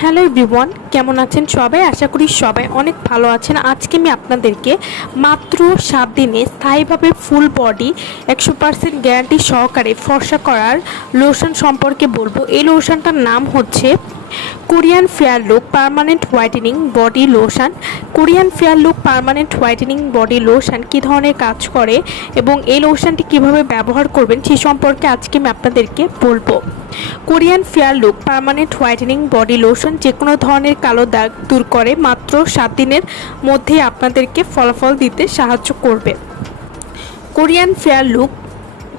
Hello everyone, কেমন আছেন সবাই? আশা করি সবাই অনেক ভালো আছেন। আজকে আমি আপনাদেরকে মাত্র 7 দিনে স্থায়ীভাবে ফুল বডি 100% গ্যারান্টি সহকারে ফর্সা করার লোশন সম্পর্কে বলবো। এই লোশনটার নাম হচ্ছে Korean fair look permanent whitening body lotion. Korean fair look permanent whitening body lotion কী ধরনের কাজ করে এবং এই লোশনটি কিভাবে ব্যবহার করবেন সে সম্পর্কে আজকে আমি আপনাদেরকে বলবো। Korean fair look permanent whitening body lotion যে কোনো ধরনের কালো দাগ দূর করে, মাত্র 7 দিনের মধ্যেই আপনাদেরকে ফলাফল দিতে সাহায্য করবে। Korean fair look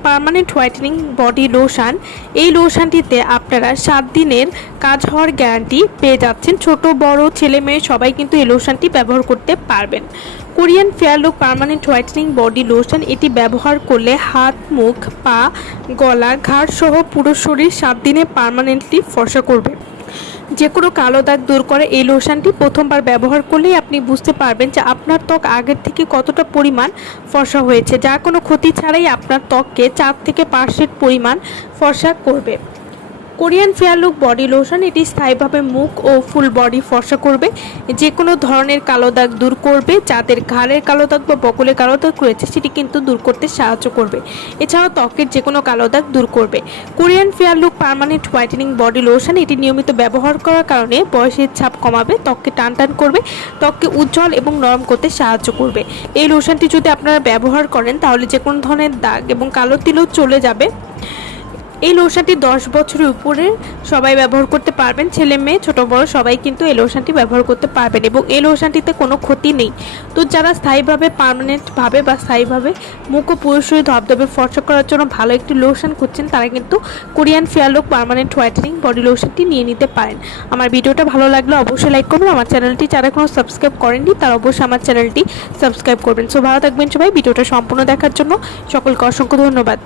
permanent whitening body lotion, এই লোশনটিতে আপনারা 7 দিনের কাজ হওয়ার গ্যারান্টি পেয়ে যাচ্ছেন। ছোট বড় ছেলে মেয়ে সবাই কিন্তু এই লোশনটি ব্যবহার করতে পারবেন। Korean fair look permanent whitening body lotion এটি ব্যবহার করলে হাত, মুখ, পা, গলা, ঘাড় সহ পুরো শরীর 7 দিনে পার্মানেন্টলি ফর্সা করবে। যে কোনো কালো দাগ দূর করে এই লোশনটি প্রথমবার ব্যবহার করলেই আপনি বুঝতে পারবেন যে আপনার ত্বক আগের থেকে কতটা পরিমাণ ফর্সা হয়েছে, যা কোনো ক্ষতি ছাড়াই আপনার ত্বককে 4 থেকে 5% পরিমাণ ফর্সা করবে। Korean fair look body lotion এটি স্থায়ীভাবে মুখ ও ফুল বডি ফর্সা করবে, যে কোনো ধরনের কালো দাগ দূর করবে। যাদের ঘাড়ের কালো দাগ বা বকলে কালো দাগ রয়েছে সেটি কিন্তু দূর করতে সাহায্য করবে। এছাড়াও ত্বকের যে কোনো কালো দাগ দূর করবে। Korean fair look permanent whitening body lotion এটি নিয়মিত ব্যবহার করার কারণে বয়সের ছাপ কমাবে, ত্বককে টান টান করবে, ত্বককে উজ্জ্বল এবং নরম করতে সাহায্য করবে। এই লোশনটি যদি আপনারা ব্যবহার করেন তাহলে যে কোনো ধরনের দাগ এবং কালো তিলও চলে যাবে। এই লোশনটি 10 বছরের উপরে সবাই ব্যবহার করতে পারবেন, ছেলে মেয়ে ছোট বড় সবাই কিন্তু এই লোশনটি ব্যবহার করতে পারবেন এবং এই লোশনটিতে কোনো ক্ষতি নেই। তো যারা স্থায়ীভাবে পার্মানেন্টভাবে বা স্থায়ীভাবে মুখ ও পুরো শরীর ধবধবে ফর্সা করার জন্য ভালো একটি লোশন খুঁজছেন তারা কিন্তু Korean fair look permanent whitening body লোশনটি নিয়ে নিতে পারেন। আমার ভিডিওটা ভালো লাগলে অবশ্যই লাইক করবেন। আমার চ্যানেলটি যারা এখনও সাবস্ক্রাইব করেননি তারা অবশ্যই আমার চ্যানেলটি সাবস্ক্রাইব করবেন। সো ভালো থাকবেন সবাই। ভিডিওটা সম্পূর্ণ দেখার জন্য সকলকে অসংখ্য ধন্যবাদ।